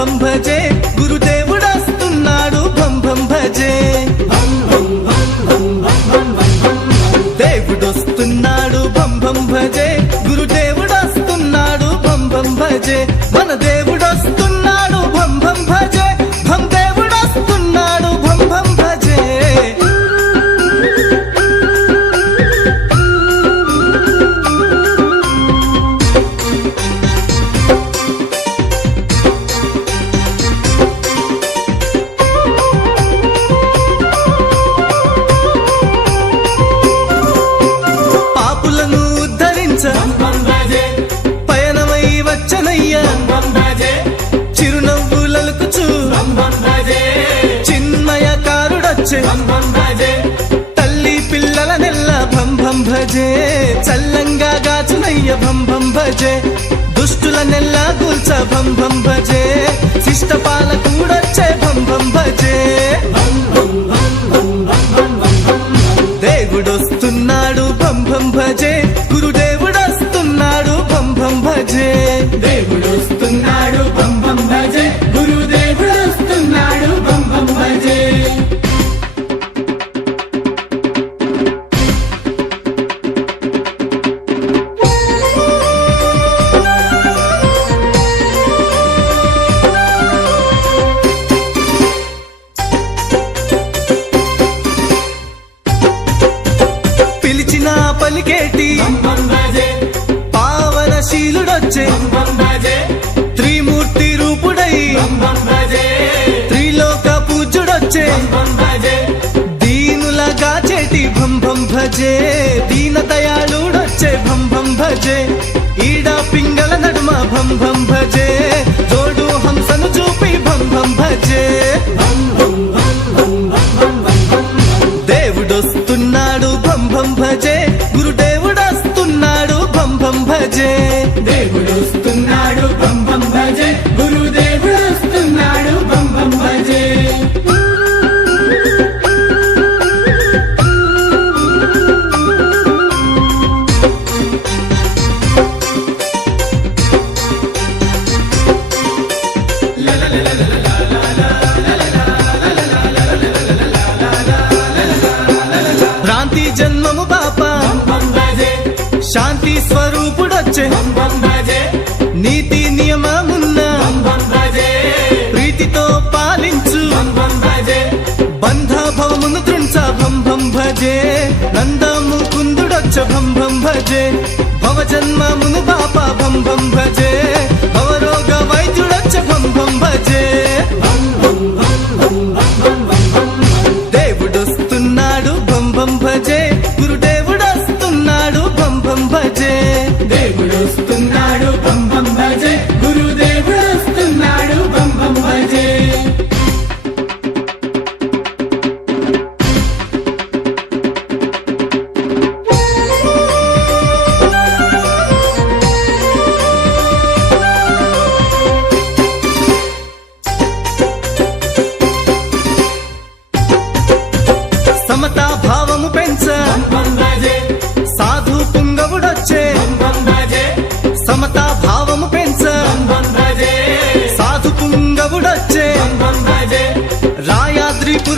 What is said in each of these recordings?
భం భజే గురుదేవుడస్తున్నాడు భం భం భజే. దేవుడొస్తున్నాడు భం భం భజే గురుదేవుడు భజే. తల్లి పిల్లల నెల్ల భం భం భజే. చల్లంగా గాచునయ్య భం భం భజే. దుష్టుల నెల్ల కూల్చ భం భం భజే. శిష్ట పాలకూడొచ్చే భం భం భజే. దేవుడొస్తున్నాడు భం భం భజే. పలికేటి పావన శీలుడొచ్చే త్రిమూర్తి రూపుడై. త్రిలోక పూజుడొచ్చే బం బం దీనులగా చేటి భం భం భజే. దీన దయాళుడొచ్చే భం భం భజే. గురుదేవుడొస్తున్నాడు భం భం భజే. పాప. శాంతి స్వరూపుడొచ్చే. నీతి నియమమున్న ప్రీతితో పాలించు. బంధ భవమును తృంచ. భం భం భజే. నందము కుందుడొచ్చ. భం భం భజే. భవ జన్మమును బాప భం భం భజే.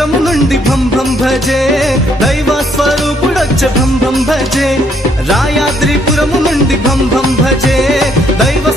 రాయాద్రిపురము నుండి భం భం భజే. దైవ స్వరూపుడొచ్చ భం భం భజే. రాయాద్రిపురము నుండి భం భం భజే. దైవ